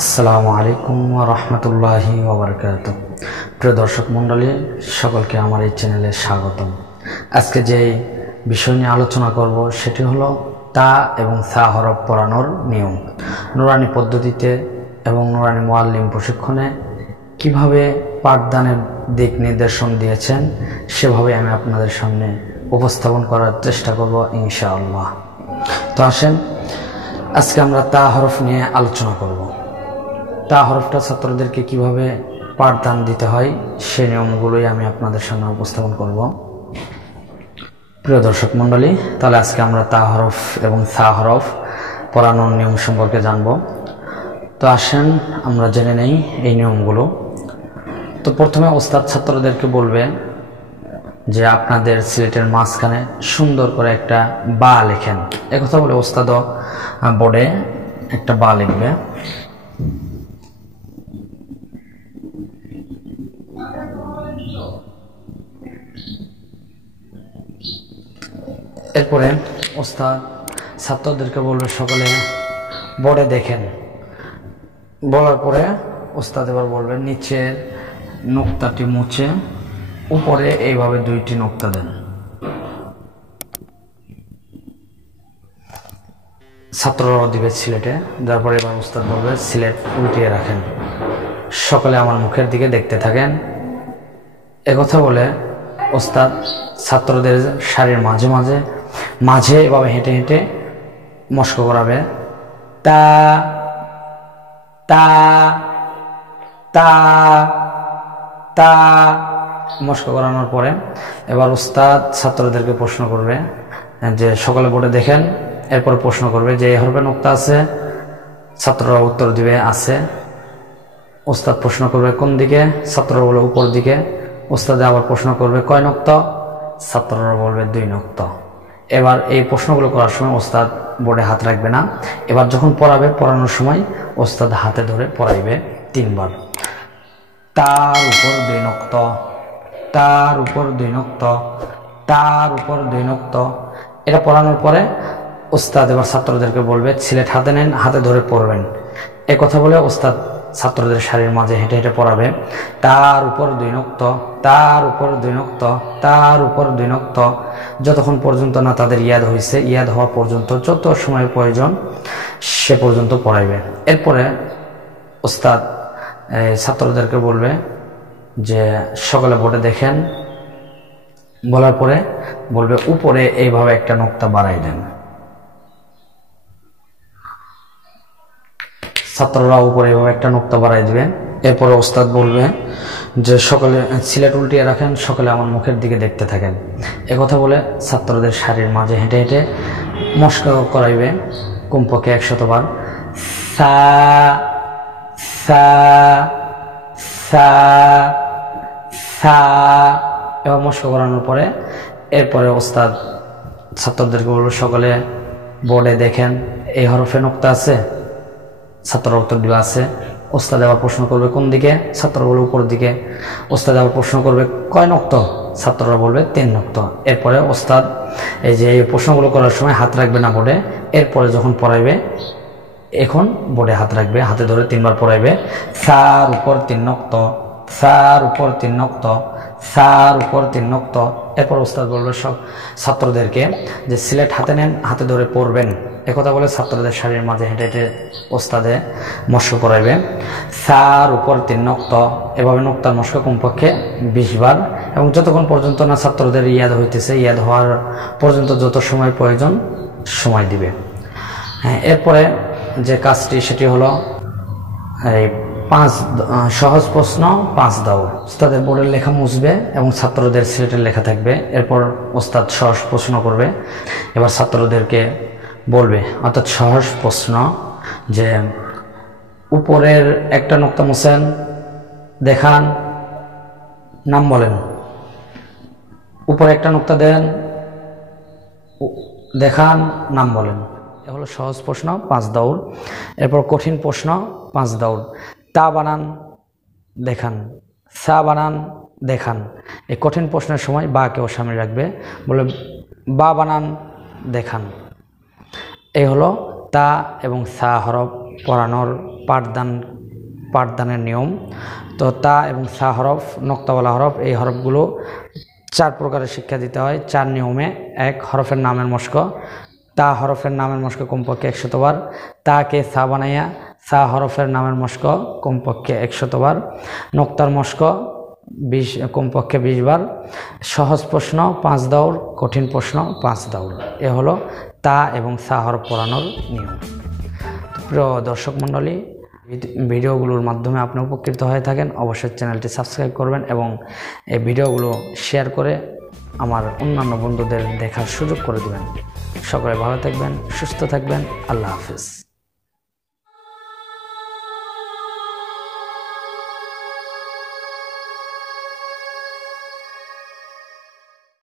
আসসালামু আলাইকুম ওয়া রাহমাতুল্লাহি ওয়া বারাকাতুহু। প্রিয় দর্শক মণ্ডলী, সকলকে আমার এই চ্যানেলে স্বাগতম। আজকে যে বিষয় নিয়ে আলোচনা করব সেটি হলো তা এবং সা হরফ পড়ানোর নিয়ম। নুরানি পদ্ধতিতে এবং নুরানি মুআল্লিম প্রশিক্ষণে কিভাবে পাঠদানের দিক নির্দেশন দিয়েছেন সেভাবে আমি আপনাদের সামনে উপস্থাপন করার চেষ্টা করব ইনশাআল্লাহ। তো আসেন আজকে আমরা তা হরফ নিয়ে আলোচনা করব। তা হরফটা ছাত্রদেরকে কিভাবে পাঠদান দিতে হয় সেই নিয়মগুলোই আমি আপনাদের সামনে উপস্থাপন করব। প্রিয় দর্শক মণ্ডলী, তাহলে আজকে আমরা তা হরফ এবং সা হরফ পড়ানোর নিয়ম সম্পর্কে জানব। তো আসেন আমরা জেনে নেই এই নিয়মগুলো। তো প্রথমে ওস্তাদ ছাত্রদেরকে বলবে যে আপনাদের সিলেটের মাঝখানে সুন্দর করে একটা বা লেখেন। একথা বলে ওস্তাদও বোর্ডে একটা বা লিখবে। এরপরে ওস্তাদ ছাত্রদেরকে বলবে সকলে বোর্ডে দেখেন। বলার পরে ওস্তাদ এবার বলবে নিচের নোক্তাটি মুছে উপরে এইভাবে দুইটি নোক্তা দেন। ছাত্ররাও দিবে সিলেটে। তারপরে এবার ওস্তাদ বলবে সিলেট উল্টিয়ে রাখেন, সকলে আমার মুখের দিকে দেখতে থাকেন। একথা বলে ওস্তাদ ছাত্রদের সারির মাঝে মাঝে মাঝে এভাবে হেঁটে হেঁটে মস্ক করাবে। তা তা তা তা মস্ক করানোর পরে এবার ওস্তাদ ছাত্রদেরকে প্রশ্ন করবে যে সকলে বোর্ডে দেখেন। এরপর প্রশ্ন করবে যে এই হরফে নোক্তা আছে? ছাত্ররা উত্তর দিবে আছে। ওস্তাদ প্রশ্ন করবে কোন দিকে? ছাত্ররা বলে উপর দিকে। ওস্তাদ আবার প্রশ্ন করবে কয় নোক্তা? ছাত্ররা বলবে 2 নোক্তা। এবার এই প্রশ্নগুলো করার সময় ওস্তাদ বোর্ডে হাত রাখবে না। এবার যখন পড়ানোর সময় ওস্তাদ হাতে ধরে পড়াইবে 3 বার। তার উপর 2 নোক্তা, তার উপর 2 নোক্তা, তার উপর 2 নোক্তা। এটা পড়ানোর পরে ওস্তাদ এবার ছাত্রদেরকে বলবে সিলেট হাতে নেন, হাতে ধরে পড়বেন। এ কথা বলে ওস্তাদ ছাত্রদের সারির মাঝে হেঁটে হেঁটে পড়াবে। তার উপর 2 নোক্তা, তার উপর 2 নোক্তা, তার উপর 2 নোক্তা, যতক্ষণ পর্যন্ত না তাদের ইয়াদ হয়েছে। ইয়াদ হওয়া পর্যন্ত যত সময় প্রয়োজন সে পর্যন্ত পড়াইবে। এরপরে ওস্তাদ ছাত্রদেরকে বলবে যে সকলে বোর্ডে দেখেন। বলার পরে বলবে উপরে এইভাবে একটা নোক্তা বাড়াই দেন। ছাত্ররা উপরে এইভাবে একটা নোক্তা বাড়াই দিবে। এরপরে ওস্তাদ বলবে যে সকলে সিলেট উল্টিয়ে রাখেন, সকলে আমার মুখের দিকে দেখতে থাকেন। একথা বলে ছাত্রদের সারির মাঝে হেঁটে হেঁটে মস্ক করাইবে কমপক্ষে 100 বার। সা সা সা সা এবার মস্ক করানোর পরে এরপরে ওস্তাদ ছাত্রদেরকে বলবে সকলে বোর্ডে দেখেন এই হরফে নোক্তা আছে? ছাত্ররা উত্তর দিবে আছে। ওস্তাদ আবার প্রশ্ন করবে কোন দিকে? ছাত্ররা বলবে উপর দিকে। ওস্তাদ আবার প্রশ্ন করবে কয় নোক্তা? ছাত্ররা বলবে 3 নোক্তা। এরপরে ওস্তাদ এই যে এই প্রশ্নগুলো করার সময় হাত রাখবে না বোর্ডে। এরপরে যখন পড়াইবে এখন বোর্ডে হাত রাখবে, হাতে ধরে 3 বার পড়াইবে। সার উপর 3 নোক্তা, সার উপর 3 নোক্তা, সার উপর 3 নোক্তা। এরপর ওস্তাদ বলবে সব ছাত্রদেরকে যে সিলেট হাতে নেন, হাতে ধরে পড়বেন। একথা বলে ছাত্রদের সারির মাঝে হেঁটে হেঁটে ওস্তাদে মস্ক করাইবে। সার উপর 3 নোক্তা, এভাবে নোক্তার মস্ক কমপক্ষে 20 বার এবং যতক্ষণ পর্যন্ত না ছাত্রদের ইয়াদ হইতেছে। ইয়াদ হওয়ার পর্যন্ত যত সময় প্রয়োজন সময় দিবে। হ্যাঁ, এরপরে যে কাজটি সেটি হলো এই 5 সহজ প্রশ্ন 5 দাও। ওস্তাদের বোর্ডের লেখা মুছবে এবং ছাত্রদের সিলেটের লেখা থাকবে। এরপর ওস্তাদ সহজ প্রশ্ন করবে। এবার ছাত্রদেরকে বলবে অর্থাৎ সহজ প্রশ্ন যে উপরের একটা নোক্তা মুছেন, দেখান, নাম বলেন। উপরে একটা নোক্তা দেন, দেখান, নাম বলেন। এ হলো সহজ প্রশ্ন 5 দৌড়। এরপর কঠিন প্রশ্ন 5 দৌড়। তা বানান, দেখান, সা বানান, দেখান। এই কঠিন প্রশ্নের সময় বা কেউ সামনে রাখবে, বলে বা বানান, দেখান। এই হলো তা এবং সা হরফ পড়ানোর পাঠদানের নিয়ম। তো তা এবং সা হরফ, নোক্তাওয়ালা হরফ, এই হরফগুলো 4 প্রকারের শিক্ষা দিতে হয় 4 নিয়মে। 1 হরফের নামের মশক, তা হরফের নামের মশক কমপক্ষে 100 বার, তাকে সা বানাইয়া সা হরফের নামের মশক কমপক্ষে 100 বার, নোক্তার মশক 20 কমপক্ষে 20 বার, সহজ প্রশ্ন 5 দৌড়, কঠিন প্রশ্ন 5 দৌড়। এ হলো তা এবং সা হরফ পড়ানোর নিয়ম। প্রিয় দর্শক মণ্ডলী, ভিডিওগুলোর মাধ্যমে আপনি উপকৃত হয়ে থাকেন, অবশ্যই চ্যানেলটি সাবস্ক্রাইব করবেন এবং এই ভিডিওগুলো শেয়ার করে আমার অন্যান্য বন্ধুদের দেখার সুযোগ করে দেবেন। সকলে ভালো থাকবেন, সুস্থ থাকবেন। আল্লাহ হাফেজ।